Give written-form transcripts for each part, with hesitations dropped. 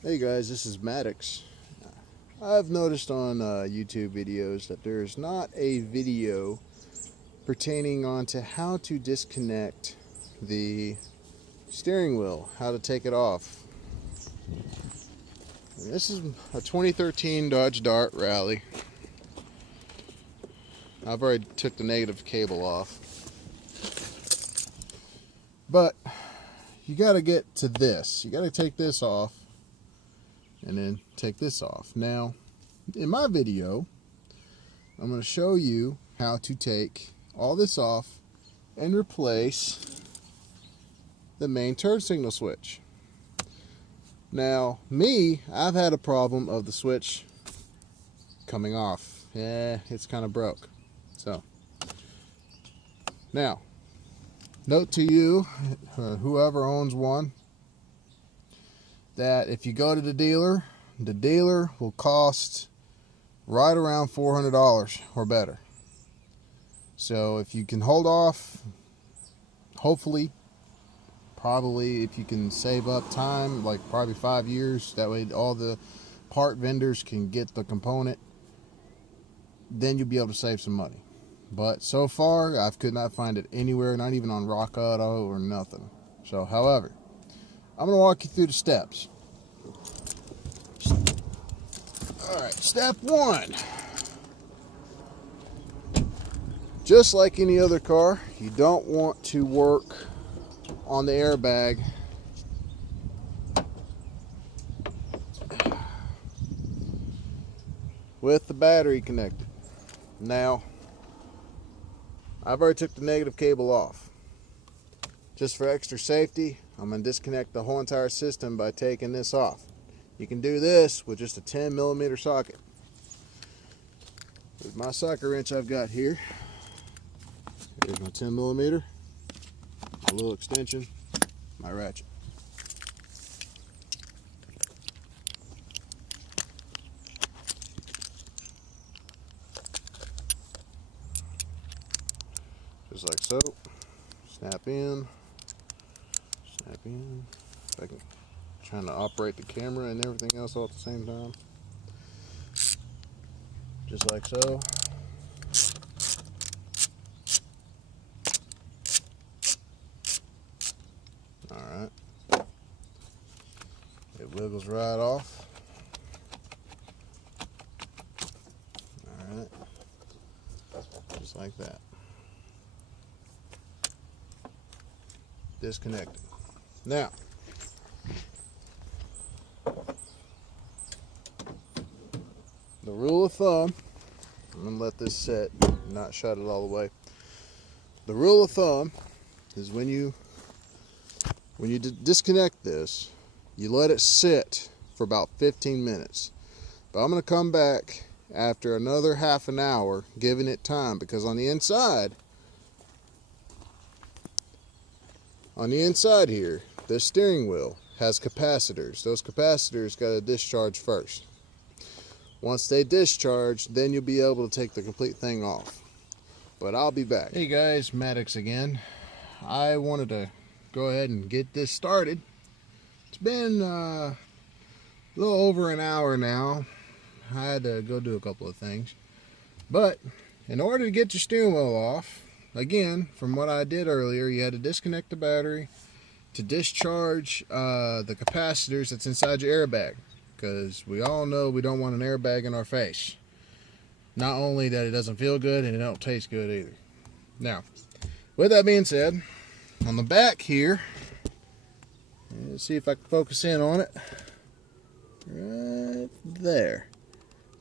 Hey guys, this is Maddox. I've noticed on YouTube videos that there's not a video pertaining on to how to disconnect the steering wheel, how to take it off. And this is a 2013 Dodge Dart Rally. I've already took the negative cable off. But you got to get to this. You got to take this off and then take this off. Now, in my video, I'm going to show you how to take all this off and replace the main turn signal switch. Now, I've had a problem of the switch coming off. Yeah, it's kind of broke. So, now, note to you, whoever owns one, that if you go to the dealer will cost right around $400 or better. So if you can hold off, hopefully, probably if you can save up time, like probably 5 years, that way all the part vendors can get the component, then you'll be able to save some money. But so far, I could not find it anywhere, not even on Rock Auto or nothing. So, however, I'm going to walk you through the steps. Alright, step one. Just like any other car, you don't want to work on the airbag with the battery connected. Now, I've already took the negative cable off. Just for extra safety, I'm going to disconnect the whole entire system by taking this off. You can do this with just a 10mm socket. With my socket wrench I've got here. Here's my 10mm, a little extension, my ratchet. Just like so. Snap in. Snap in. If I can, trying to operate the camera and everything else all at the same time. Just like so. Alright. It wiggles right off. Alright. Just like that. Disconnected. Now, the rule of thumb, I'm going to let this set, not shut it all the way. The rule of thumb is when you disconnect this, you let it sit for about 15 minutes. But I'm going to come back after another half an hour, giving it time, because on the inside here, this steering wheel has capacitors. Those capacitors got to discharge first. Once they discharge, then you'll be able to take the complete thing off. But I'll be back. Hey guys, Maddox again. I wanted to go ahead and get this started. It's been a little over an hour now. I had to go do a couple of things. But in order to get your steering wheel off, again, from what I did earlier, you had to disconnect the battery to discharge the capacitors that's inside your airbag. Because we all know we don't want an airbag in our face. Not only that it doesn't feel good, and it don't taste good either. Now, with that being said, on the back here, let's see if I can focus in on it. Right there.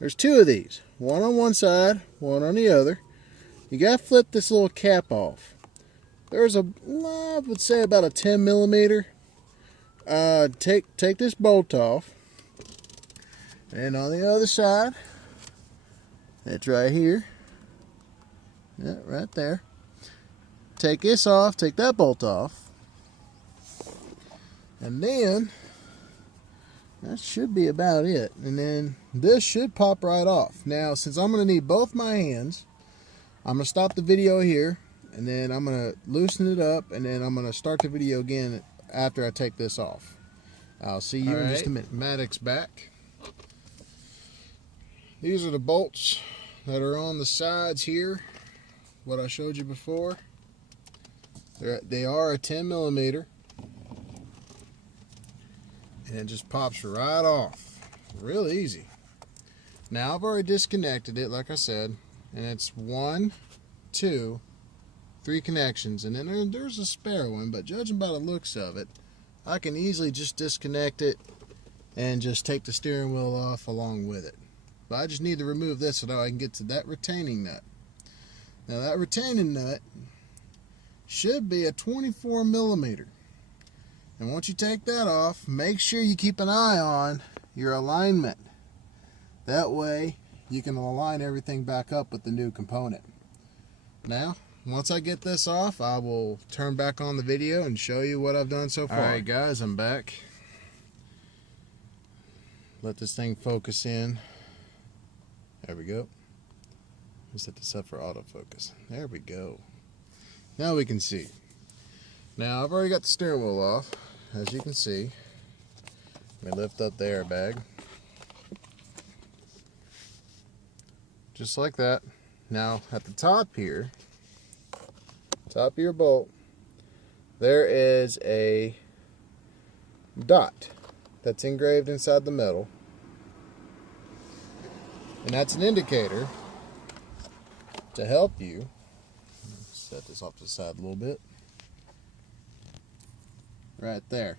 There's two of these. One on one side, one on the other. You got to flip this little cap off. There's I would say about a 10mm. Take this bolt off. And on the other side, it's right here. Yeah, right there. Take this off, take that bolt off. And then, that should be about it. And then this should pop right off. Now, since I'm going to need both my hands, I'm going to stop the video here. And then I'm going to loosen it up. And then I'm going to start the video again after I take this off. I'll see you in just a minute. Maddox back. These are the bolts that are on the sides here. What I showed you before. They are a 10 millimeter. And it just pops right off. Real easy. Now I've already disconnected it, like I said. And it's 1, 2, 3 connections. And then there's a spare one, but judging by the looks of it, I can easily just disconnect it and just take the steering wheel off along with it. But I just need to remove this so that I can get to that retaining nut. Now that retaining nut should be a 24 millimeter. And once you take that off, make sure you keep an eye on your alignment. That way you can align everything back up with the new component. Now, once I get this off, I will turn back on the video and show you what I've done so far. Alright guys, I'm back. Let this thing focus in. There we go. Let's set this up for autofocus. There we go. Now we can see. Now I've already got the steering wheel off, as you can see. Let me lift up the airbag. Just like that. Now at the top here, top of your bolt, there is a dot that's engraved inside the metal. And that's an indicator to help you. Set this off to the side a little bit. Right there.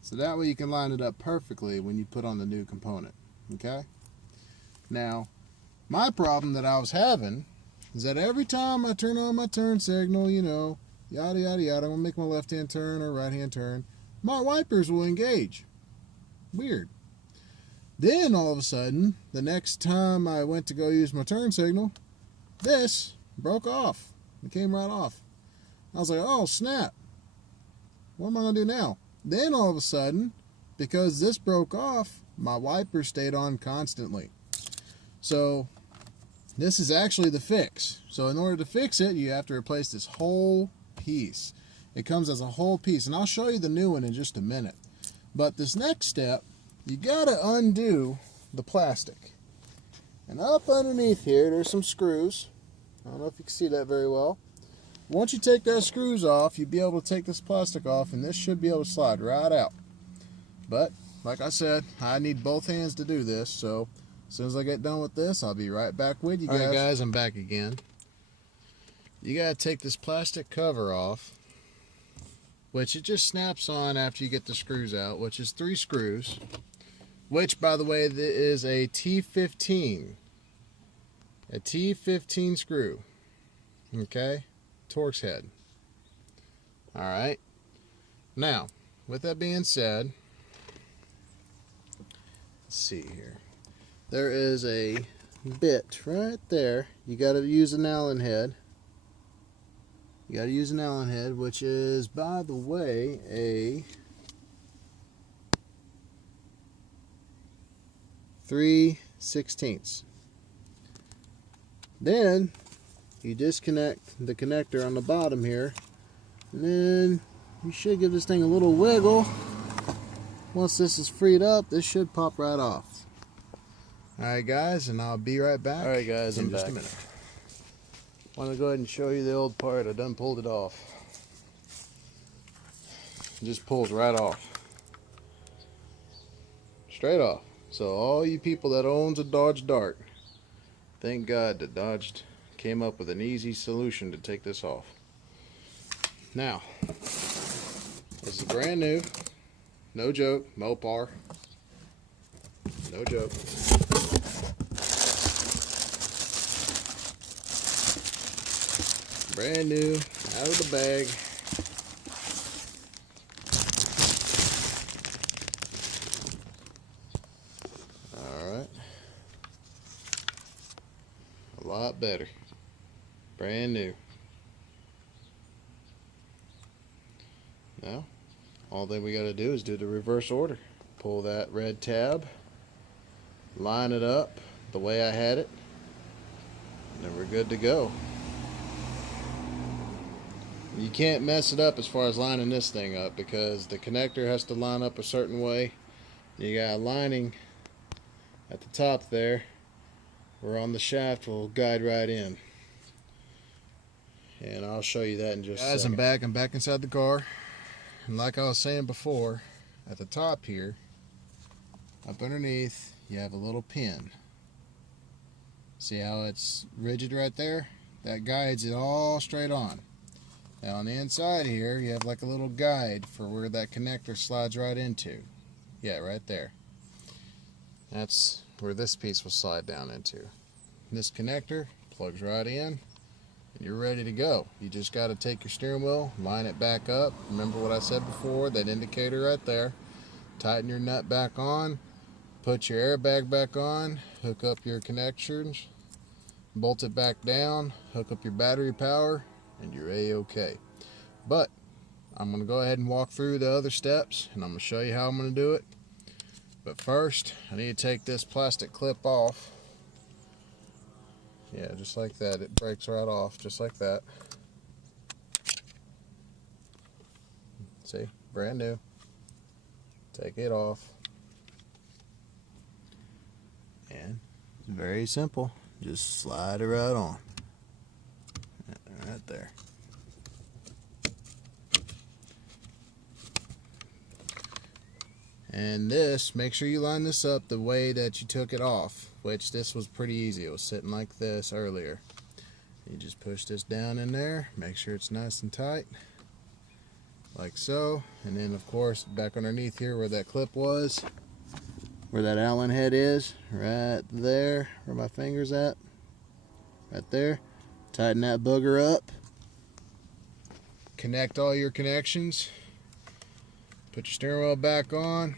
So that way you can line it up perfectly when you put on the new component. Okay? Now, my problem that I was having is that every time I turn on my turn signal, you know, yada yada yada, I'm gonna make my left hand turn or right hand turn, my wipers will engage. Weird. Then all of a sudden, the next time I went to go use my turn signal, this broke off. It came right off. I was like, oh snap. What am I going to do now? Then all of a sudden, because this broke off, my wipers stayed on constantly. So this is actually the fix. So in order to fix it, you have to replace this whole piece. It comes as a whole piece. And I'll show you the new one in just a minute. But this next step, you got to undo the plastic. And up underneath here, there's some screws. I don't know if you can see that very well. Once you take those screws off, you'll be able to take this plastic off, and this should be able to slide right out. But, like I said, I need both hands to do this, so as soon as I get done with this, I'll be right back with you guys. Alright guys, I'm back again. You gotta take this plastic cover off, which it just snaps on after you get the screws out, which is 3 screws, which, by the way, is a T15. A T15 screw. Okay? Torx head. Alright. Now, with that being said, let's see here. There is a bit right there. You got to use an Allen head. You got to use an Allen head, which is, by the way, a 3/16. Then you disconnect the connector on the bottom here, and then you should give this thing a little wiggle. Once this is freed up, this should pop right off. Alright guys, and I'll be right back. Alright guys, I'm back. Just a minute. I want to go ahead and show you the old part. I done pulled it off. It just pulls right off. Straight off. So all you people that owns a Dodge Dart, thank God that Dodge came up with an easy solution to take this off. Now, this is brand new. No joke. Mopar. No joke. Brand new, out of the bag. Alright. A lot better. Brand new. Now, all that we got to do is do the reverse order. Pull that red tab, line it up the way I had it, and then we're good to go. You can't mess it up as far as lining this thing up, because the connector has to line up a certain way. You got a lining at the top there, where on the shaft will guide right in. And I'll show you that in just a second. Guys, I'm back inside the car. And like I was saying before, at the top here, up underneath, you have a little pin. See how it's rigid right there? That guides it all straight on. Now on the inside here, you have like a little guide for where that connector slides right into. Yeah, right there. That's where this piece will slide down into. This connector plugs right in, and you're ready to go. You just got to take your steering wheel, line it back up. Remember what I said before, that indicator right there. Tighten your nut back on, put your airbag back on, hook up your connections, bolt it back down, hook up your battery power, and you're A-okay. But I'm going to go ahead and walk through the other steps, and I'm going to show you how I'm going to do it. But first, I need to take this plastic clip off. Yeah, just like that. It breaks right off, just like that. See, brand new. Take it off. And it's very simple. Just slide it right on. Right there. And this, make sure you line this up the way that you took it off, which this was pretty easy. It was sitting like this earlier. You just push this down in there, make sure it's nice and tight, like so. And then of course, back underneath here where that clip was, where that Allen head is, right there, where my finger's at, right there. Tighten that booger up. Connect all your connections. Put your steering wheel back on.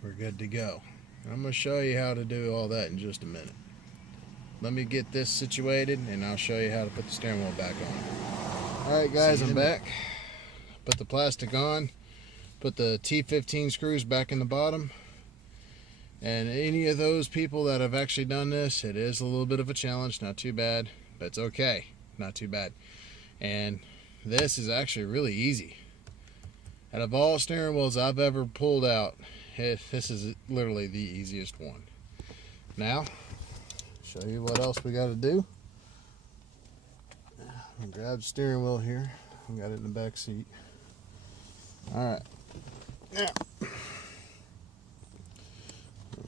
We're good to go. I'm going to show you how to do all that in just a minute. Let me get this situated and I'll show you how to put the steering wheel back on. Alright guys, I'm back. Put the plastic on. Put the T15 screws back in the bottom. And any of those people that have actually done this, it is a little bit of a challenge. Not too bad, but it's okay. Not too bad. And this is actually really easy. Out of all steering wheels I've ever pulled out, this is literally the easiest one. Now, show you what else we got to do. I'll grab the steering wheel here. I got it in the back seat. Alright. Now,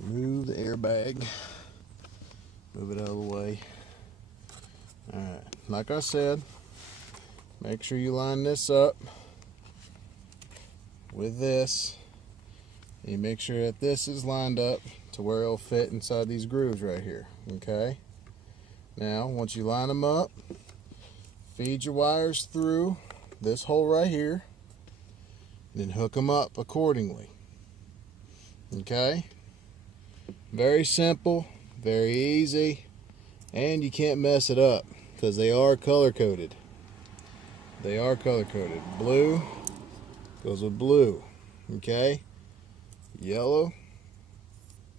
remove the airbag. Move it out of the way. Alright, like I said, make sure you line this up with this. You make sure that this is lined up to where it'll fit inside these grooves right here. Okay? Now, once you line them up, feed your wires through this hole right here, and then hook them up accordingly. Okay? Very simple, very easy, and you can't mess it up because they are color coded. They are color coded. Blue goes with blue. Okay? Yellow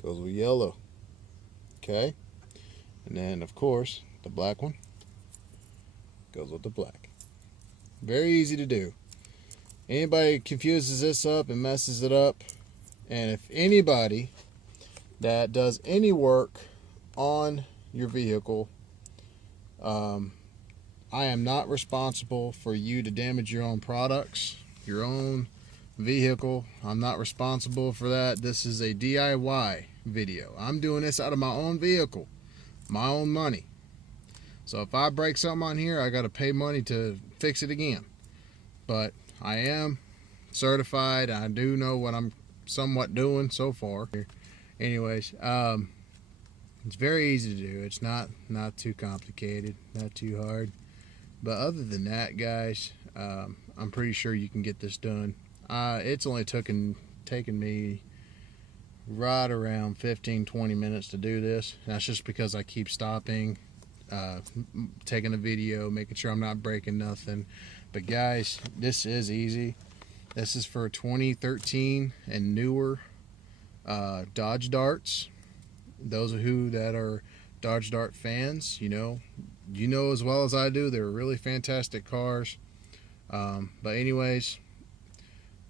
goes with yellow. Okay? And then, of course, the black one goes with the black. Very easy to do. Anybody confuses this up and messes it up, and if anybody that does any work on your vehicle, I am not responsible for you to damage your own products, your own vehicle. I'm not responsible for that. This is a DIY video. I'm doing this out of my own vehicle, my own money. So if I break something on here, I got to pay money to fix it again. But I am certified. I do know what I'm somewhat doing so far. Anyways, it's very easy to do. It's not too complicated, not too hard. But other than that, guys, I'm pretty sure you can get this done. It's only taken me right around 15-20 minutes to do this. That's just because I keep stopping, taking a video, making sure I'm not breaking nothing. But guys, this is easy. This is for 2013 and newer Dodge Darts. Those of you that are Dodge Dart fans, you know as well as I do, they're really fantastic cars. But anyways,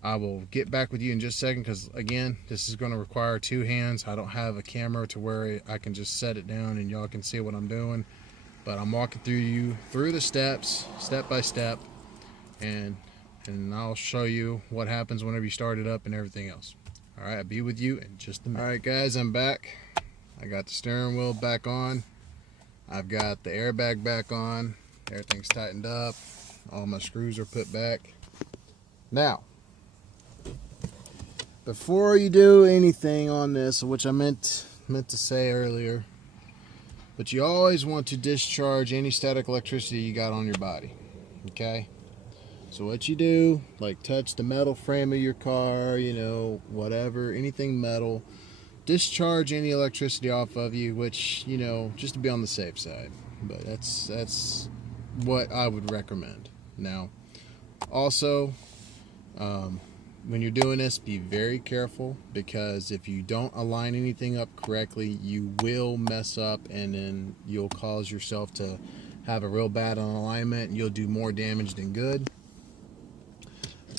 I will get back with you in just a second, because again, this is going to require two hands. I don't have a camera to where I can just set it down and y'all can see what I'm doing, but I'm walking you through the steps, step by step, and I'll show you what happens whenever you start it up and everything else. All right, I'll be with you in just a minute. All right, guys, I'm back. I got the steering wheel back on. I've got the airbag back on. Everything's tightened up. All my screws are put back. Now, before you do anything on this, which I meant to say earlier, but you always want to discharge any static electricity you got on your body. Okay? So what you do, like touch the metal frame of your car, you know, whatever, anything metal, discharge any electricity off of you, which, you know, just to be on the safe side. But that's what I would recommend. Now, also, when you're doing this, be very careful, because if you don't align anything up correctly, you will mess up, and then you'll cause yourself to have a real bad alignment, and you'll do more damage than good.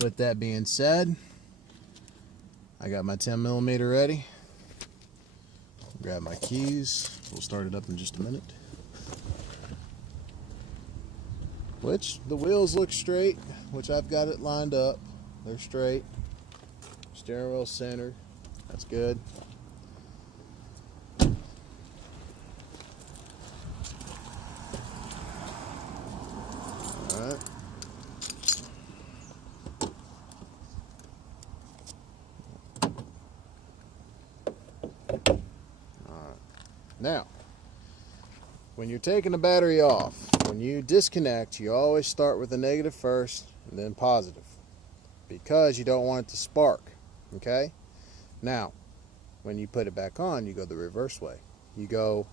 With that being said, I got my 10mm ready. Grab my keys. We'll start it up in just a minute. Which the wheels look straight, which I've got it lined up. They're straight. Steering wheel center. That's good. Alright. Now, when you're taking the battery off, when you disconnect, you always start with the negative first and then positive, because you don't want it to spark. Okay? Now, when you put it back on, you go the reverse way. You go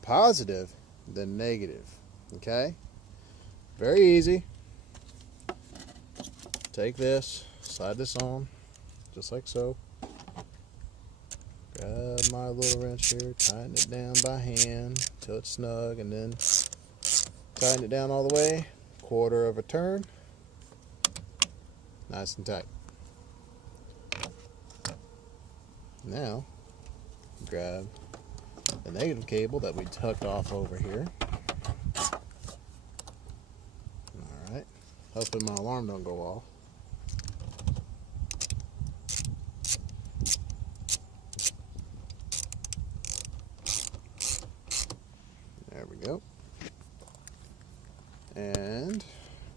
positive, then negative. Okay? Very easy. Take this, slide this on, just like so. Grab my little wrench here, tighten it down by hand until it's snug, and then tighten it down all the way, quarter of a turn, nice and tight. Now, grab the negative cable that we tucked off over here. Alright, hopefully my alarm don't go off. There we go. And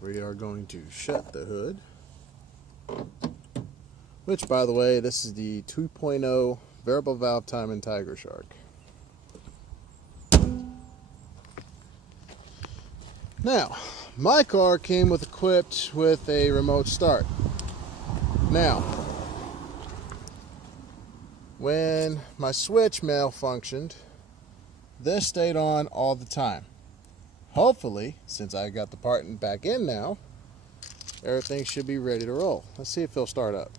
we are going to shut the hood. Which, by the way, this is the 2.0 variable valve timing Tiger Shark. Now, my car came equipped with a remote start. Now, when my switch malfunctioned, this stayed on all the time. Hopefully, since I got the part back in now, everything should be ready to roll. Let's see if it'll start up.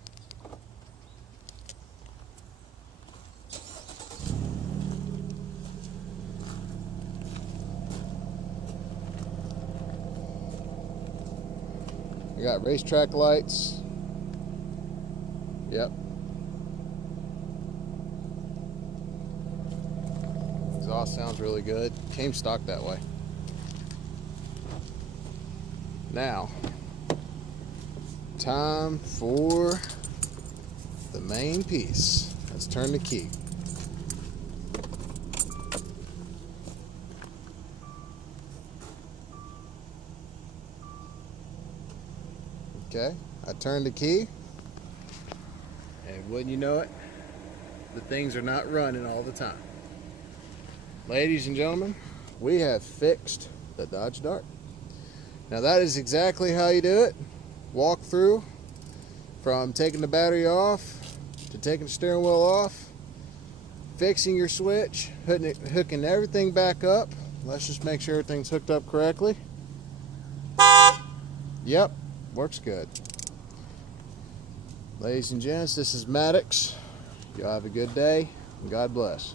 We got racetrack lights. Yep. Exhaust sounds really good. Came stock that way. Now, time for the main piece. Let's turn the key. Okay, I turned the key, and wouldn't you know it, the things are not running all the time. Ladies and gentlemen, we have fixed the Dodge Dart. Now that is exactly how you do it. Walk through from taking the battery off to taking the steering wheel off, fixing your switch, hooking everything back up. Let's just make sure everything's hooked up correctly. Yep, works good. Ladies and gents, this is Maddox. Y'all have a good day, and God bless.